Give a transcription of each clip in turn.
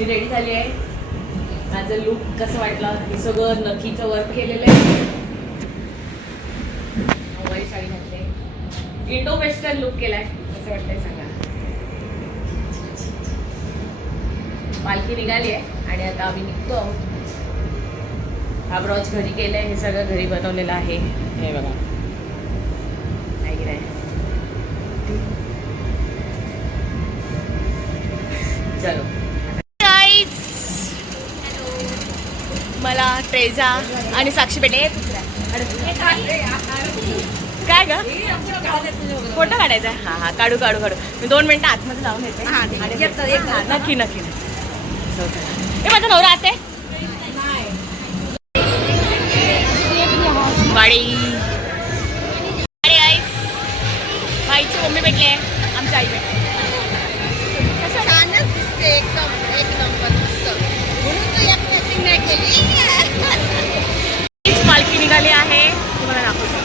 मी ready झाली आहे. माझं लुक कसं वाटलं हे सगळं नथीचं वर्क केलेलं आहे. नऊवारी साडी घातली, इंडो वेस्टर्न लुक केलाय. कसं वाटतंय सांगा. पालखी निघाली आहे आणि आता आम्ही निघतो आहोत. हा ब्रॉच घरी केलाय, हे सगळं घरी बनवलेलं आहे. हे बघा नाही नाही. चलो गाईज, मला ट्रेझा आणि साक्षी भेटले. काय ग फोटो काढायचा? हा हा काढू काढू काढू. मी 2 मिनिटं आतमध्ये जाऊन येते. नक्की नक्की. हे माझा नवरा आते वाडी. बाईची मम्मी भेटली आहे, आमची आई भेटली. छानच दिसते एकदम एक नंबर मस्त. म्हणून तू एक मॅचिंग नाही केली. पालखी निघाली आहे, तुम्हाला दाखवतो.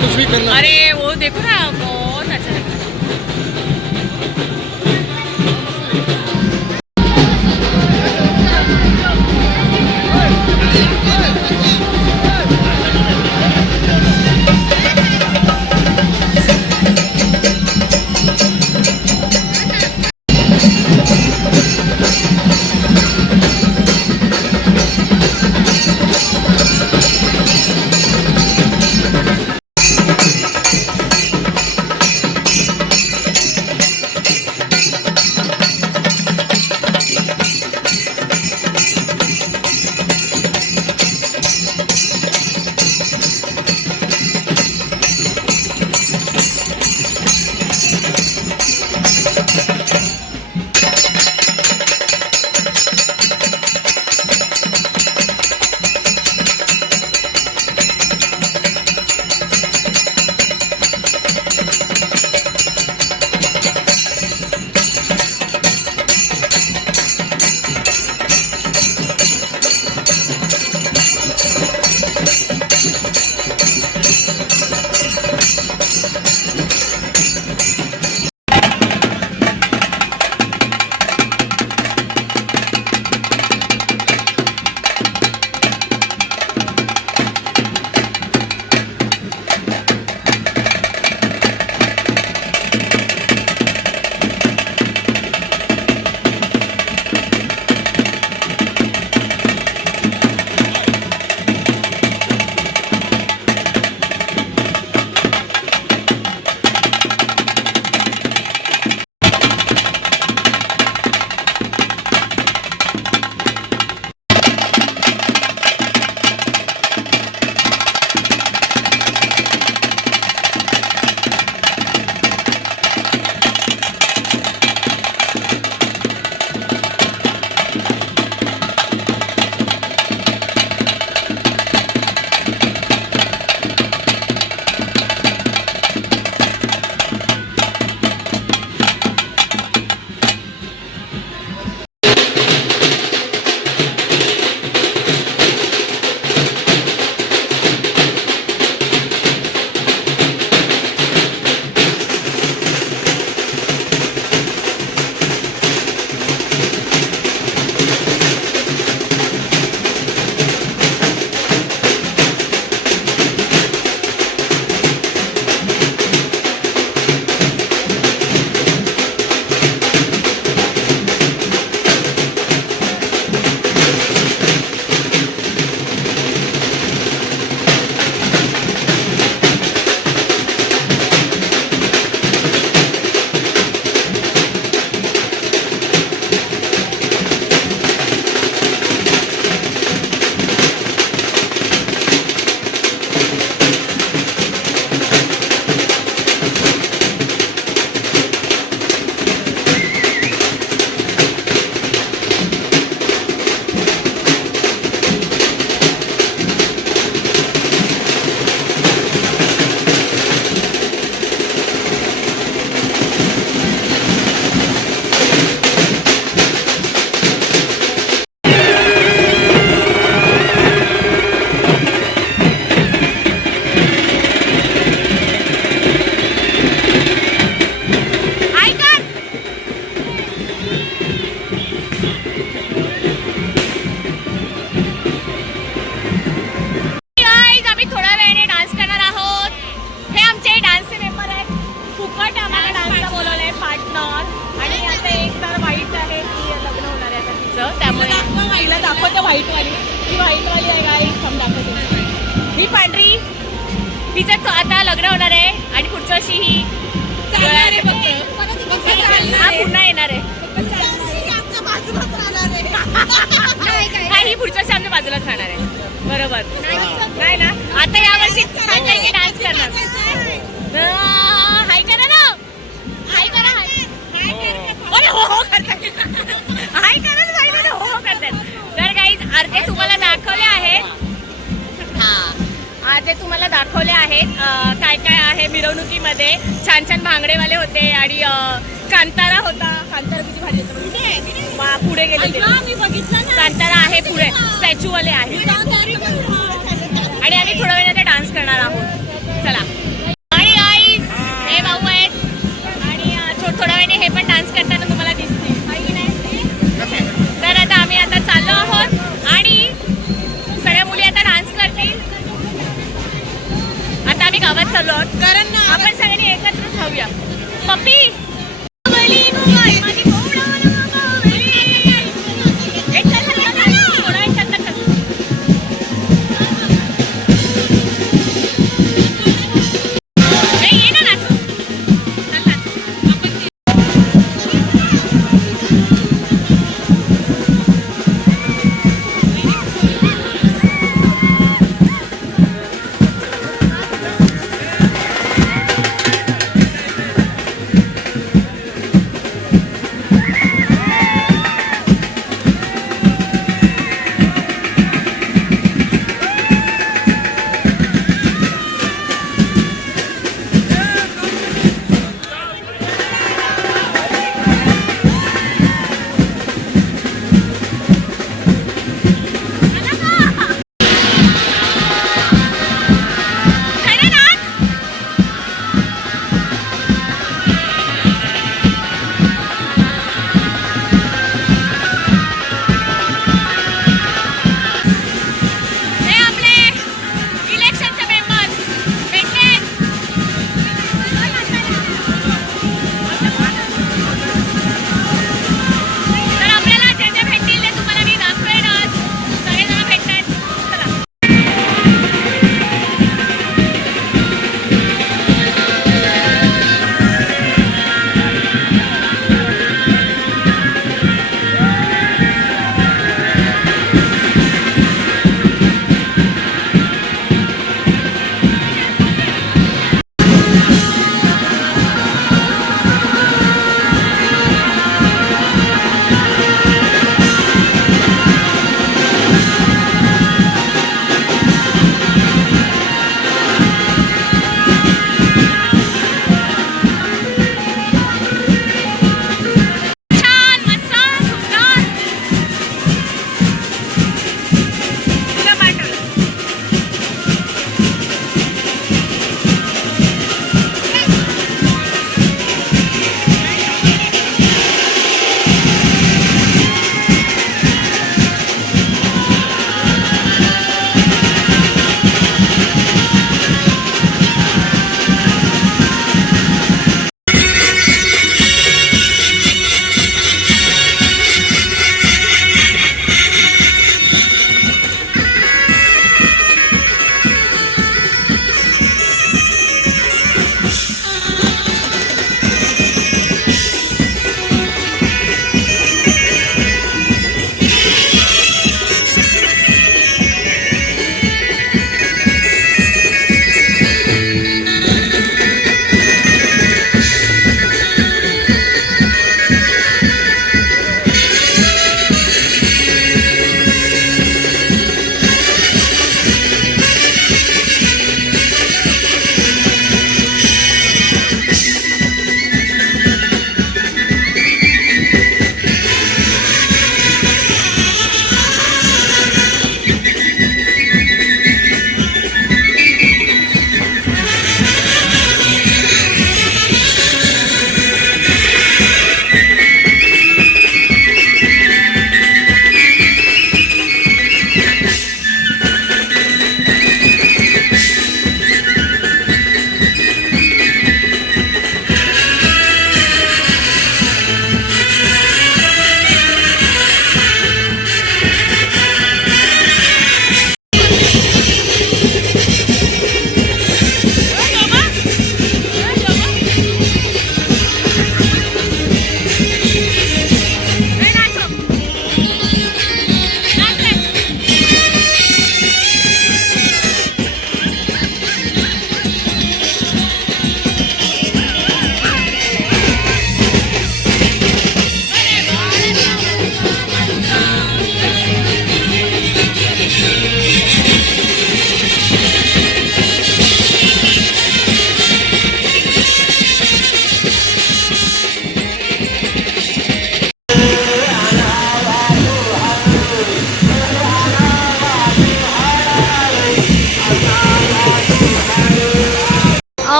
कुछ भी करना। अरे वो देखो ना, बहुत अच्छा लग रहा है. ही पांढरी तिचं आता लग्न होणार आहे आणि पुढच्या वर्षी ही हा पुन्हा येणार आहे. हा ही पुढच्या वर्षी आमच्या बाजूलाच राहणार आहे. बरोबर नाही ना. आता या वर्षी छान काही डान्स करणार. हाय करा ना. हाय करा. अरे हो हो करतात. हाय करा ना. सांगितलं ना, हो हो करतात. तर गाईज अर्धे तुम्हाला दाखवले आहेत. अर्धे तुम्हाला दाखवले आहेत काय काय आहे मिरवणुकीमध्ये. छान छान भांगडेवाले होते आणि कांतारा होता. कांतारा किती भारी होतं पुढे गेले मी बघितलं ना. कांतारा आहे पुढे स्टॅच्यूवाले आहे आणि आम्ही थोड्या वेळाने डान्स करणार आहोत. चला आणि आईस हे भाऊ आहेत आणि थोड्या वेळाने हे पण डान्स करताना तुम्हाला दिसतील. तर आता आम्ही आता चाललो आहोत आणि सगळ्या मुली आता डान्स करतील. आता आम्ही गावात चाललो आहोत कारण आपण सगळ्यांनी एकत्र जाऊया. पप्पी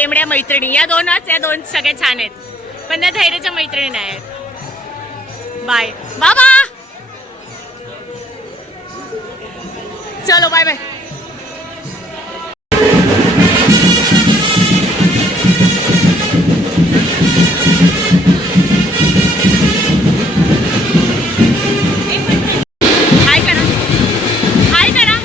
टेमड्या मैत्रिणी या दोन सगळ्या छान आहेत पण त्या धैर्याच्या मैत्रिणी नाही आहेत. बाय बाबा, चलो बाय बाय. हाय करा, हाय करा.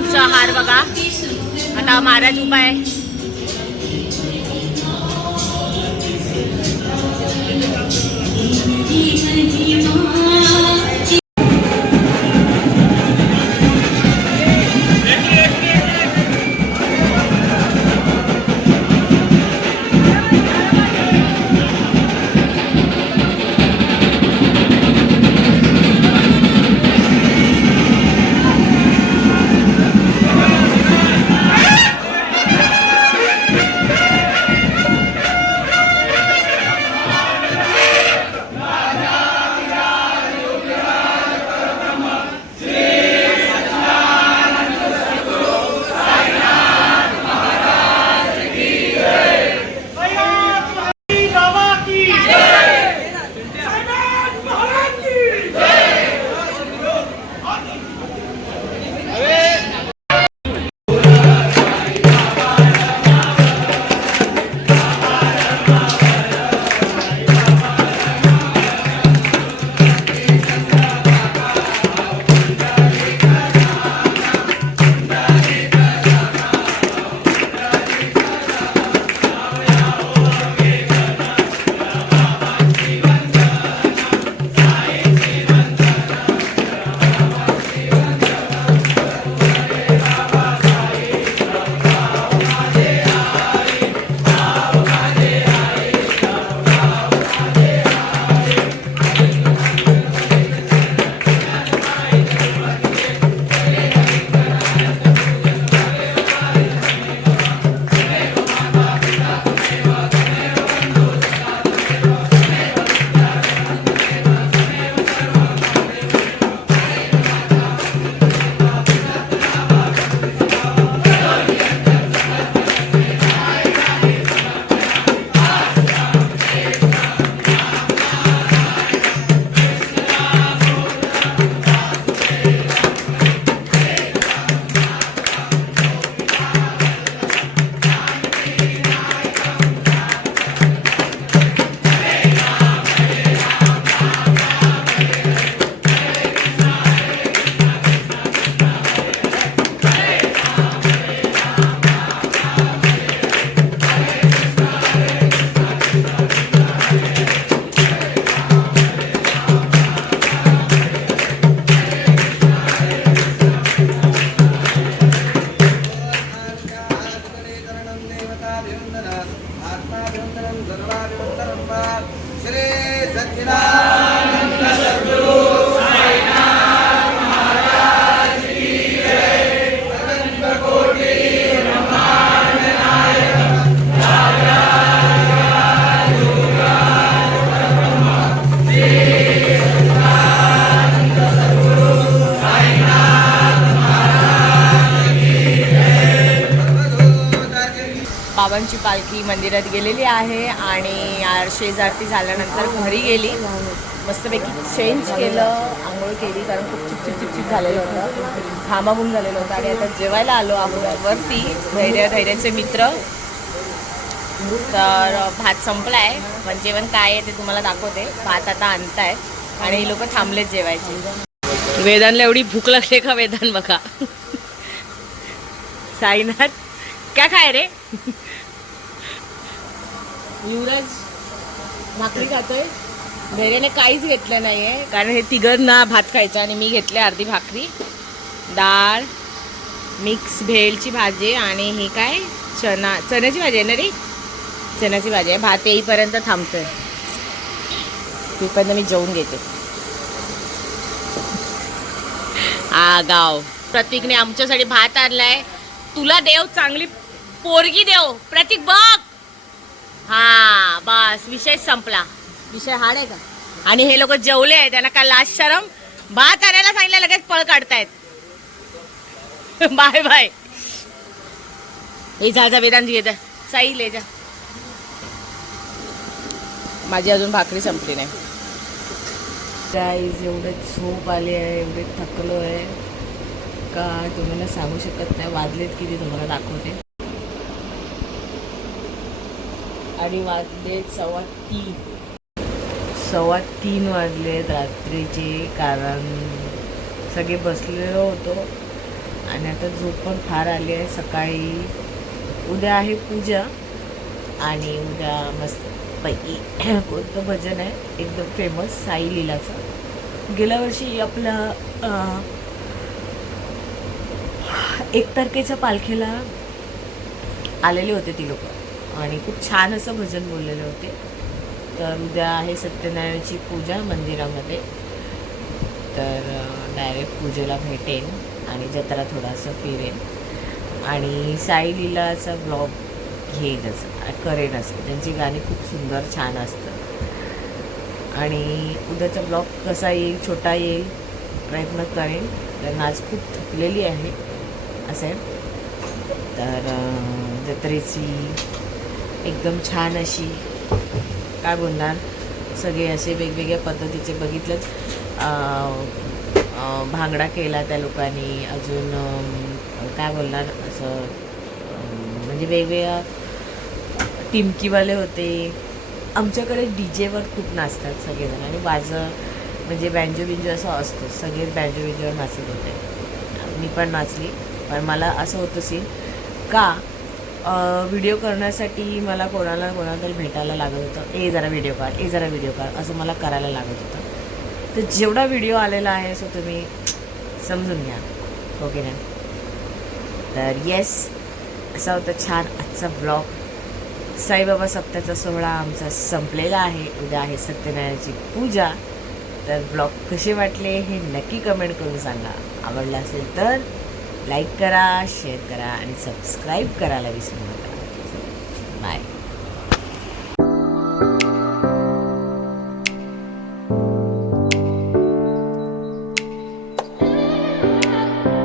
महाराजांचा हार बघा. आता महाराज उभा आहे. बाबांची पालखी मंदिरात गेलेली आहे आणि आरशेज आरती झाल्यानंतर घरी गेली. मस्तपैकी चेंज केलं, आंघोळ केली, कारण खूप चिपचिप झालेलं होतं, घामाघूम झालेलं होतं. आणि आता जेवायला आलो आहोत वरती. धैर्याचे मित्र. तर भात संपला आहे, पण जेवण काय आहे ते तुम्हाला दाखवते. भात आता आणताय आणि लोक थांबलेत जेवायचे. वेदांना एवढी भूक लागते का? वेदांत बघा. साईनाथ क्या खाय रे? युवराज भाकरी खातोय. धैर्याने काहीच घेतलं नाहीये, कारण हे तिघांना भात खायचा आणि मी घेतले अर्धी भाकरी, डाळ, मिक्स भेळची भाजी आणि ही काय चण्याची भाजी आहे ना रे? चण्याची भाजी आहे. भात येईपर्यंत थांबतोय, तोपर्यंत मी जेवून घेते. गाव प्रतीकने आमच्यासाठी भात आणलाय. तुला देव चांगली पोरगी देव प्रतीक बघ. हा बस, विषय संपला. विषय हाड आहे का? आणि हे लोक जेवले आहे, त्यांना काय लाज शरम? भात आणायला सांगितलं, लगेच पळ काढतायत. Bye bye. हे जा वेदांती येत साई ले जा. माझी अजून भाकरी संपली नाही. गाईज एवढे झोप आली आहे, एवढे थकलो आहे का तुम्हाला सांगू शकत नाही. वाजलेत किती तुम्हाला दाखवते. आणि वाजले 3:15 वाजलेत रात्रीचे, कारण सगळे बसलेलो होतो आणि आता झोप पण फार आली आहे. सकाळी उद्या आहे पूजा आणि उद्या मस्त पैकी कोणतं भजन आहे एकदम फेमस साई लीलाचं. गेल्या वर्षी आपल्या 1 तारखेच्या पालखीला आलेले होते ती लोक आणि खूप छान असं भजन बोललेले होते. तर उद्या आहे सत्यनारायणाची पूजा मंदिरामध्ये. तर डायरेक्ट पूजेला भेटेन आणि जत्रा थोडासा फिरेन आणि साई लीलाचा ब्लॉग घेईनच करेनच. त्यांची गाणी खूप सुंदर छान असतं आणि उद्याचा ब्लॉग कसा येईल छोटा येईल प्रयत्न करेन. कारण आज खूप थकलेली आहे असे. तर जत्रेची एकदम छान अशी काय बोलणार सगळे असे वेगवेगळ्या पद्धतीचे बघितलंच. भांगडा केला त्या लोकांनी. अजून काय बोलणार असं म्हणजे वेगवेगळ्या टिमकीवाले होते. आमच्याकडे डीजेवर खूप नाचतात सगळेजण आणि म्हणजे बँजो बिंजो असं असतो. सगळे बँजो बिंजोवर नाचत होते. मी पण नाचली. पण मला असं होतं सीन का व्हिडिओ करण्यासाठी मला कोणाला तरी भेटायला लागत होतं. जरा व्हिडिओ काढ असं मला करायला लागत होतं. तर जेवढा व्हिडिओ आलेला आहे सो तुम्ही समजून घ्या. हो की नाही. तर येस असा होता छान आजचा ब्लॉग. साईबाबा सप्ताहाचा सोहळा आमचा संपलेला आहे. उद्या आहे सत्यनारायणाची पूजा. तर ब्लॉग कसे वाटले हे नक्की कमेंट करून सांगा. आवडला असेल तर लाईक करा, शेअर करा आणि सबस्क्राईब करायला विसरू नका. बाय.